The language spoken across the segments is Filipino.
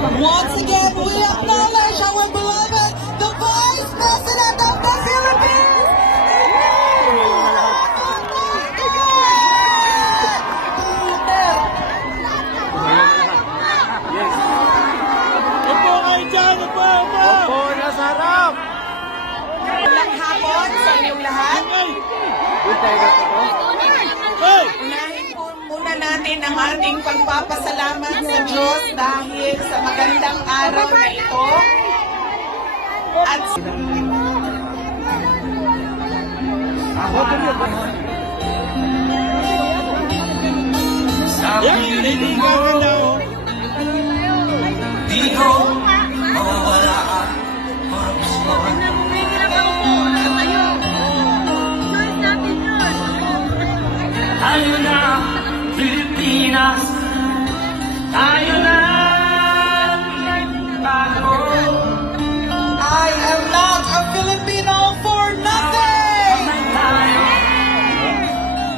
Once again, we acknowledge our beloved, the Vice President of the Philippines! Upo kayo dyan! Upo! Upo na sa harap! Magandang hapon sa inyong lahat. Unahin po muna natin ang ating pagpapasalamat sa Diyos dahil sa magandang araw na ito. At hindi ka ganda o. Di ko mawawala ang korupsyon. Tayo na, Pilipinas. Tayo na, bago. I am not a Filipino for nothing!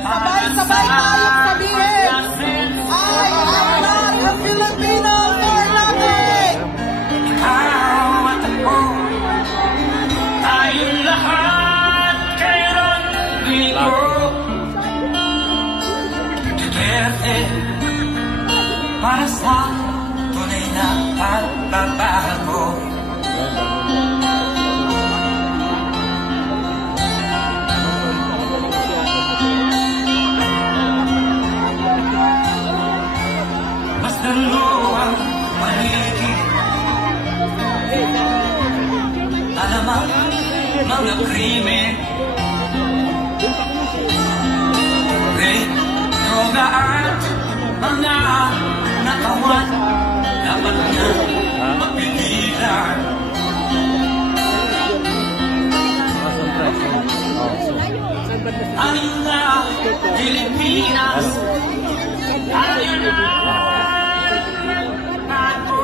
Sabay-sabay tayong sabihin, I am not a Filipino for nothing! Ikaw at ako, tayong lahat kay Rodrigo Duterte, para sa tunay na pagbabago. Masdan mo ang paligid, alamang mga krimen, rape, droga at mga nakawan, dapat na mapigilan. Tayo na, Pilipinas. Tayo na, bago.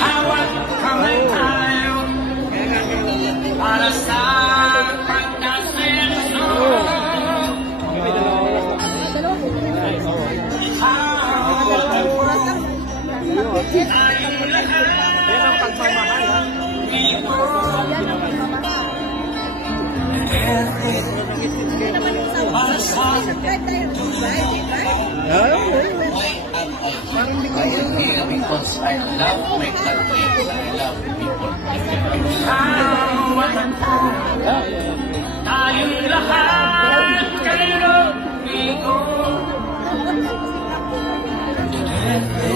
Hawak kamay tayo para sa pagkasenso. Tayong lahat. Yan ang pagmamahal, ha? Para sa I am here because I love my country and I love people. Tayong lahat kay Rodrigo Duterte,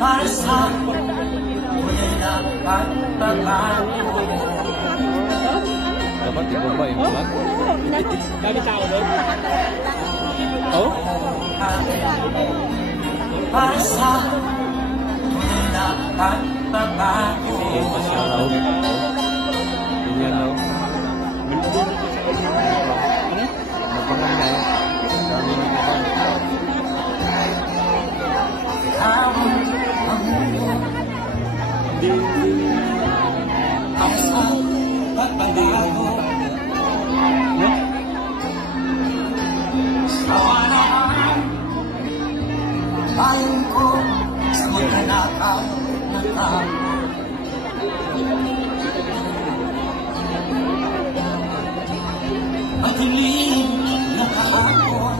para sa tunay na pagbabago. Dapat ibaba yung vlog. Dami tao doon? Oh? Para sa tunay na pagbabago. Masyaraw. Yan daw. Para sa pagbabago. Sawa naman ayon ko sa magnanakaw na tao. Madilim na kahapon,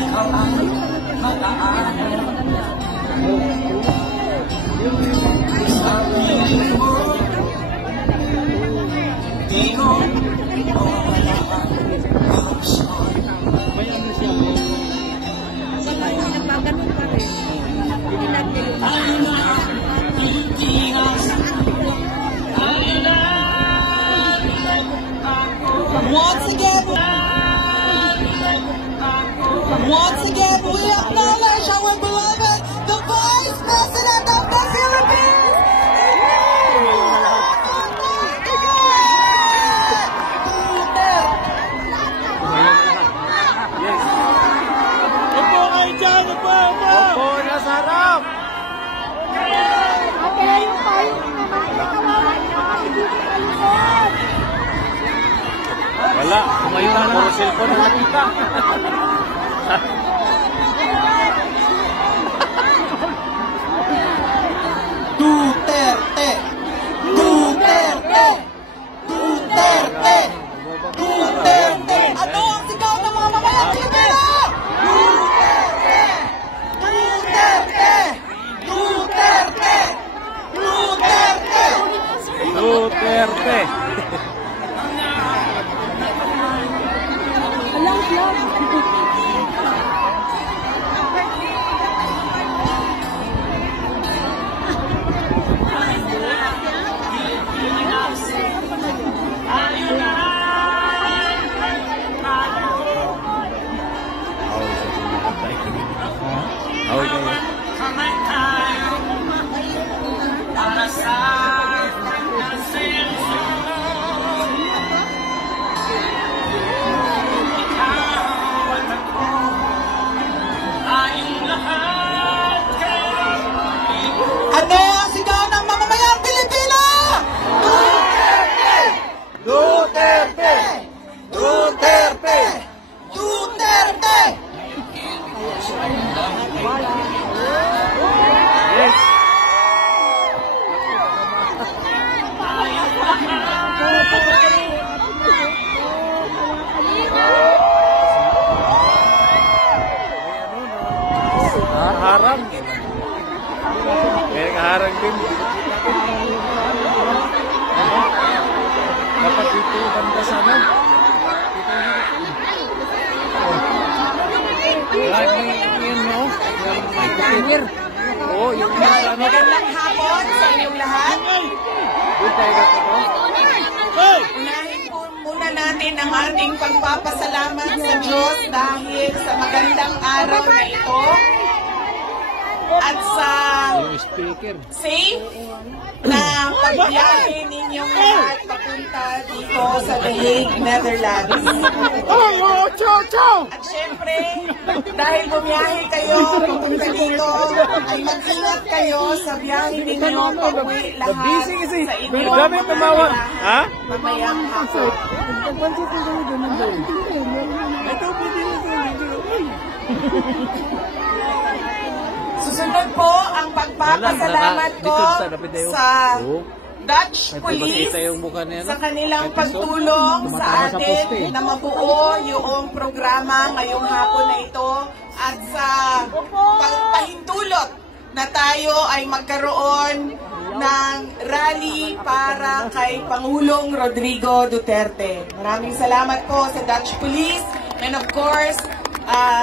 ikaw ang mataan. Sa piling mo, di ko mawawala ang korupsyon. Tayo na, Pilipinas. Tayo na, Once again, we acknowledge our beloved, the Vice President of the Philippines! Upo kayo dyan! Upo! Upo na sa harap! Kaya yung payo naman, kawawa yung mga hindi ko kalusot. Wala, tumayo na puro cellphone na nakita. Duterte! Duterte! Duterte! Duterte! Ano ang sigaw ng mga mamamayang Pilipino? Duterte! Duterte! Duterte! Duterte! Ano ang sigaw ng mamamayang Pilipino? Duterte! Duterte! Duterte! Duterte! Yes! Harang. Kaya harang din. Dapat dito banda sana. Lagi yun, no? Oh, yung Magandang hapon sa inyong lahat. Unahin po muna natin ang ating pagpapasalamat sa Diyos dahil sa magandang araw na ito at sa safe na pagbiyahe ninyong lahat papunta dito sa The Hague, Netherlands. At syempre, dahil bumiyahe kayo papunta dito, ay mag-ingat kayo sa biyahe ninyo pauwi lahat sa inyong mga mamayang hapon. Susunod po ang pagpapasalamat ko sa Dutch Police sa kanilang pagtulong sa atin na mabuo yung programa ngayong hapon na ito at sa pagpahintulot na tayo ay magkaroon ng rally para kay Pangulong Rodrigo Duterte. Maraming salamat po sa Dutch Police and of course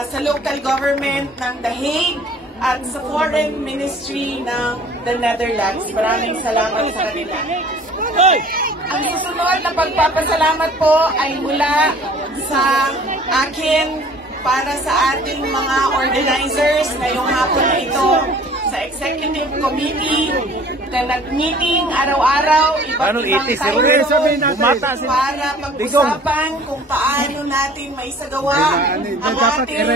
sa local government ng The Hague at sa Foreign Ministry ng the Netherlands. Maraming salamat sa kanila. Ang susunod na pagpapasalamat po ay mula sa akin para sa ating mga organizers ngayong hapon na ito sa Executive Committee na nag-meeting araw-araw, iba't ibang tayo para pag-usapan kung paano natin maisagawa ang ating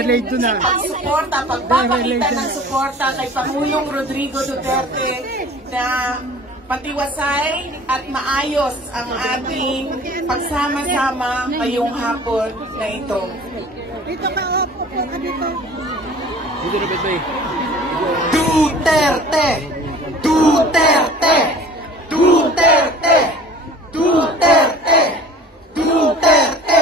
pagsuporta, pagpapakita ng suporta kay Pangulong Rodrigo Duterte na patiwasay at maayos ang ating pagsama-sama ngayong hapon na ito. Dito ka, opo ka dito. Dito na ba? Duterte! Duterte! Duterte! Duterte! Duterte!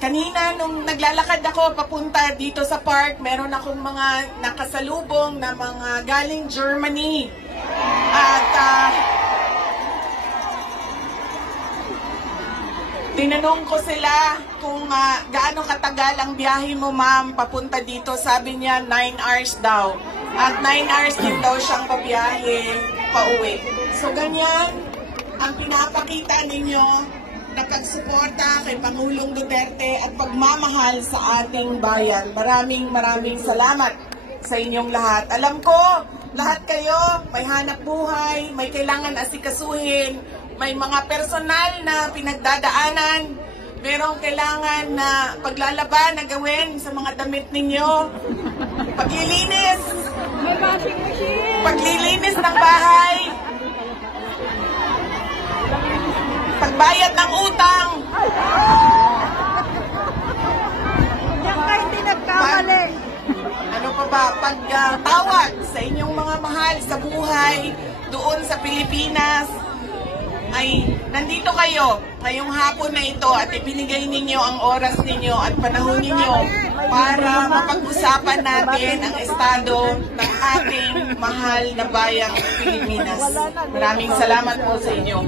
Kanina nung naglalakad ako papunta dito sa park, meron akong mga nakasalubong na mga galing Germany. At tinanong ko sila kung gaano katagal ang biyahe mo, ma'am, papunta dito. Sabi niya 9 hours daw. At 9 hours din daw siyang pabiyahe pauwi. So ganyan ang pinapakita ninyo na pagsuporta kay Pangulong Duterte at pagmamahal sa ating bayan. Maraming salamat sa inyong lahat. Alam ko, lahat kayo may hanap buhay, may kailangan asikasuhin, may mga personal na pinagdadaanan, merong kailangan na paglalaban na gawin sa mga damit ninyo, paglilinis, paglilinis ng bahay, Pagbayad ng utang. Yan kayo hindi nagkamali. Ano pa ba? Pagtawad sa inyong mga mahal sa buhay doon sa Pilipinas. Ay, nandito kayo ngayong hapon na ito at ibinigay ninyo ang oras ninyo at panahon ninyo para mapag-usapan natin ang estado ng ating mahal na bayang Pilipinas. Maraming salamat po sa inyo.